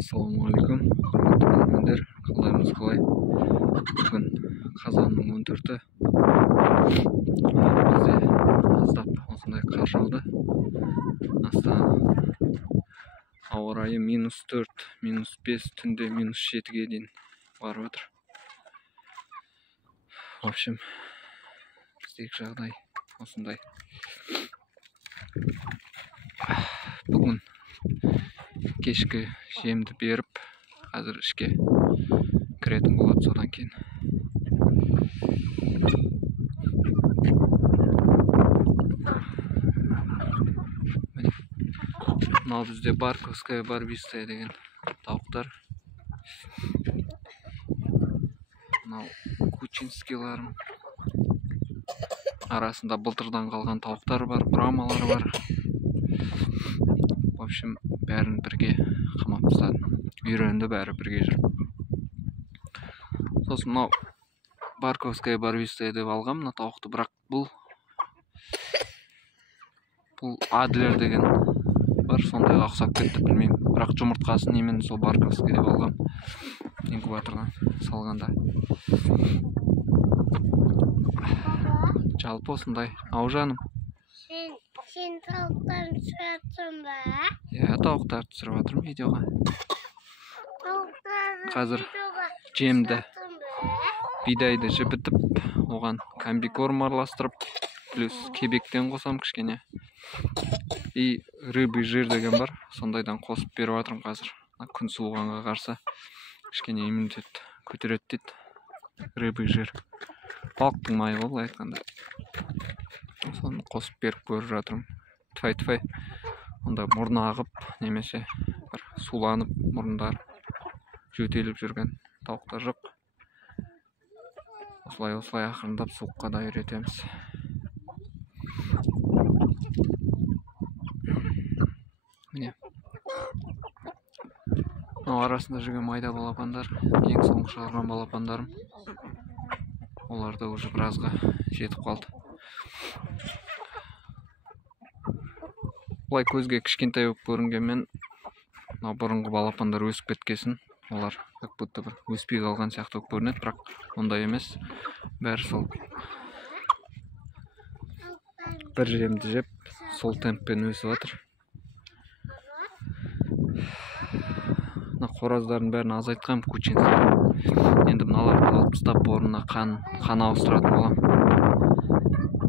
Ассалаумағалейкум, құрметті көрермендер, қалдарыңыз қалай? Бүгін қазанның 14-і. Бізде аздап осындай қар жауды. Астана ауа райы -4, -5, түнде -7-ге дейін барып отыр. В общем, біздегі жағдай осындай. Бүгін кешкі жемді беріп, қазір ішке кіретін болады содан кейін. Мынау бізде Барковская барбистая деген тауықтар. Мынау кучинскийларым. Арасында былтырдан қалған тауықтар бар, брамалар бар. В общем, бәрін бірге қамап тастадым. Үйренді бәрі бірге жүріп. Сосын мынау Барковская барбистая деп алғам мына тауықты, бірақ бұл Адлер деген бар, сондайға ұқсап кетті, білмеймін. Бірақ жұмыртқасын немен сол Барковская деп алғам, инкубатордан салғанда. Жалпы осындай. Ау жаным. Сен тауықтарын түсіріп ба? Иә, тауықтарды түсіріп жатырмын видеоға. Қазір жемді бидайды жібітіп, оған комбикорм араластырып, плюс кебектен қосам кішкене. И рыбый жир деген бар, сондайдан қосып беріп жатырмын қазір. Күн суығанға қарсы кішкене иммунитет көтереді дейді. Рыбый жир. Балықтың майы ғой, былай айтқанда. Соны қосып беріп көріп жатырмын. Тфай-тфай. Онда мұрны ағып, немесе бір суланып, мұрындар жөтеліп жүрген тауықтар жоқ. Осылай ақырындап суыққа да үйретеміз. Міне. Мынау арасында жүрген майда балапандар, ең соңғы шығарған балапандарым. Олар да уже біразға жетіп қалды. Бұлай көзге кішкентай болып көрінгенмен, бұрынғы балапандар өсіп кеткесін, олар как будто бір өспей қалған сияқты болып көрінеді, бірақ ондай емес. Бәрі сол бір жемді жеп, сол темппен өсіп жатыр. Қораздардың бәрін азайтқам, кучинский. Енді мыналарды алып тастап, орнына қан ауыстыратын болам.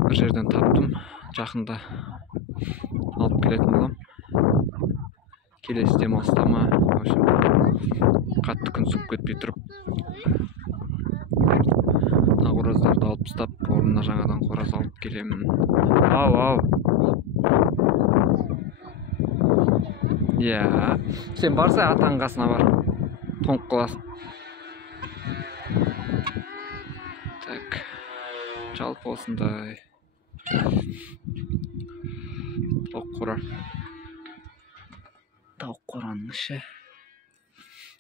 Бір жерден таптым, жақында алып келетін болам. Келесі демалыста ма, қатты күн суып кетпей тұрып, қораздарды алып тастап, орнына жаңадан қораз алып келемін. Ау. Иә, сен барса атаң қасына бар, тоңып қаласың. Так, жалпы осындай тауық қораның іші.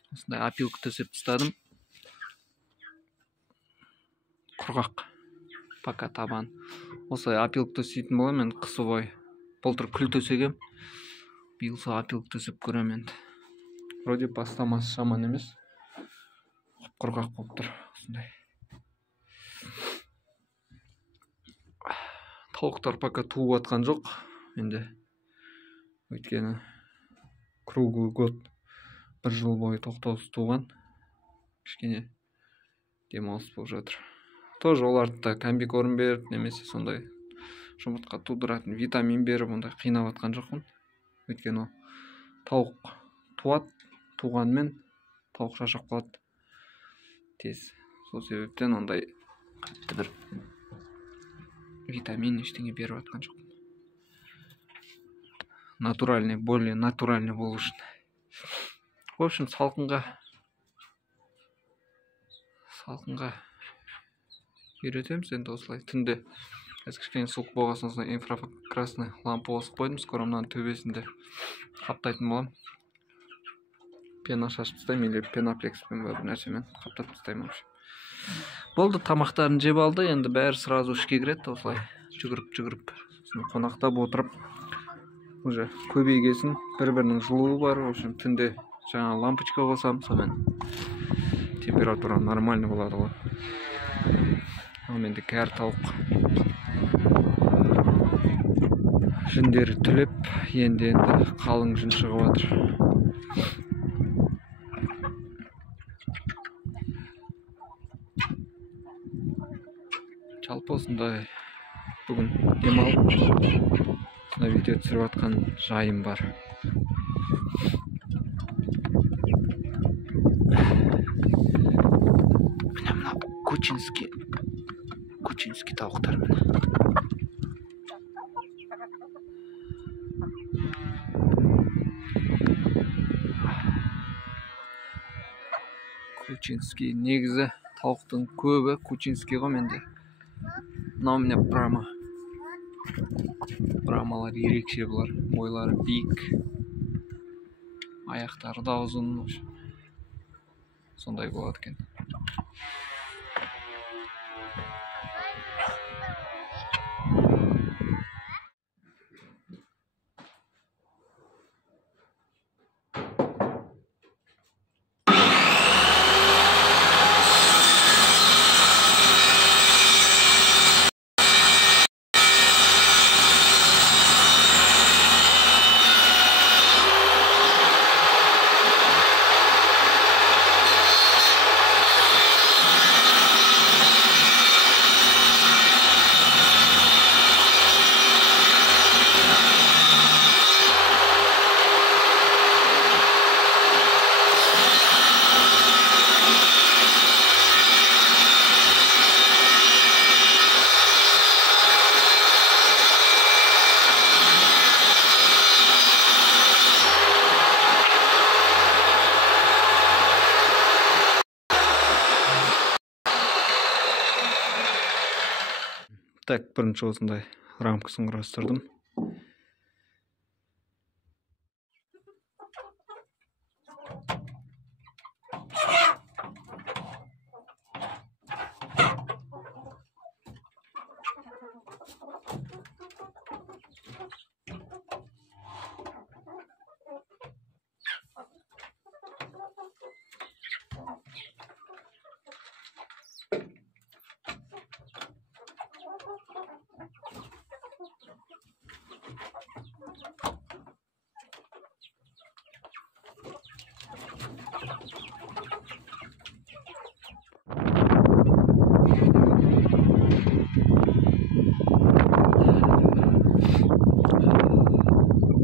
Осындай опилка төсеп тастадым. Құрғақ, пока табан. Осылай опилка төсейтін болам мен қысы бойы. Былтыр күл төсегем. Биыл сол опилка төсеп көрем енді. Вроде бастамасы жаман емес. Құрғақ болып тұр. Осындай. Тауықтар пока туып атқан жоқ. Енді өйткені круглый год, бір жыл бойы тоқтаусыз туған. Кішкене демалыс болып жатыр. Тоже оларды да комбикорм беріп, немесе сондай жұмыртқа тудыратын витамин беріп, ондай қинап атқан жоқпын. Өйткені тауық туғанмен тауық шаршап қалады тез. Сол себептен ондай қатты бір витамин ештеңе беріп атқан жоқпын. Более натуральный болу үшін. В общем, салқынға үйретеміз енді осылай. Түнде кішкене суық болғасын, осылай инфракрасный лампа қосып қойдым. Скоро мынаның төбесінде қаптайтын болам. Пена шашып тастаймын, или пенаплекспен бір нәрсемен қаптап тастаймын. Болды, тамақтарын жеп алды, енді бәрі сразу ішке кіреді, осылай жүгіріп. Қонақтап отырып, уже көбейгесін, бір-бірінің жылуы бар. В общем, түнде жаңа лампочка қосам, сонымен температура нормальный болады ғой. Ал менде кәр тауық жүндері түлеп, енді қалың жүн шығып жатыр. Жалпы осындай бүгін демалып осындай видео түсіріп жатқан жайым бар. Міне мына кучинский тауықтар міне. Кучинский негізі тауықтың көбі кучинский ғой менде. Мынау міне брамалар ерекше бұлар. Бойлары биік, аяқтары да ұзын. Сондай болады екен. Так, бірінші осындай рамкасын құрастырдым.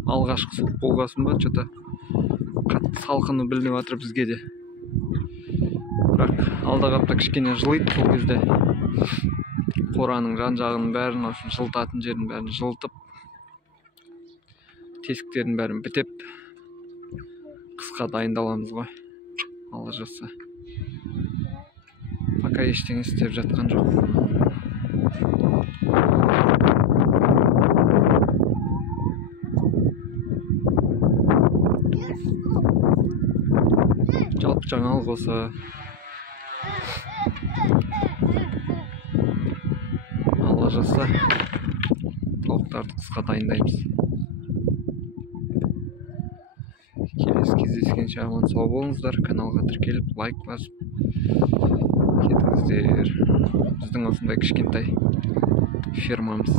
Алғашқы суық болғасын ба, что-то қатты салқыны білініп жатыр бізге де. Бірақ алдағы апта кішкене жылайды сол кезде. Қораның жан-жағының бәрін, жылытатын жерін бәрін жылытып, тесіктерін бәрін бітеп, қысқа дайындаламыз ғой. Алла жазса. Пока ештеңе істеп жатқан жоқ. Жалпы жаңалық осы. Алла жазса, тауықтарды қысқа дайындаймыз. Келесі кездескенше аман сау болыңыздар. Каналға тіркеліп, лайк басып кетіңіздер. Біздің осындай кішкентай фермамыз.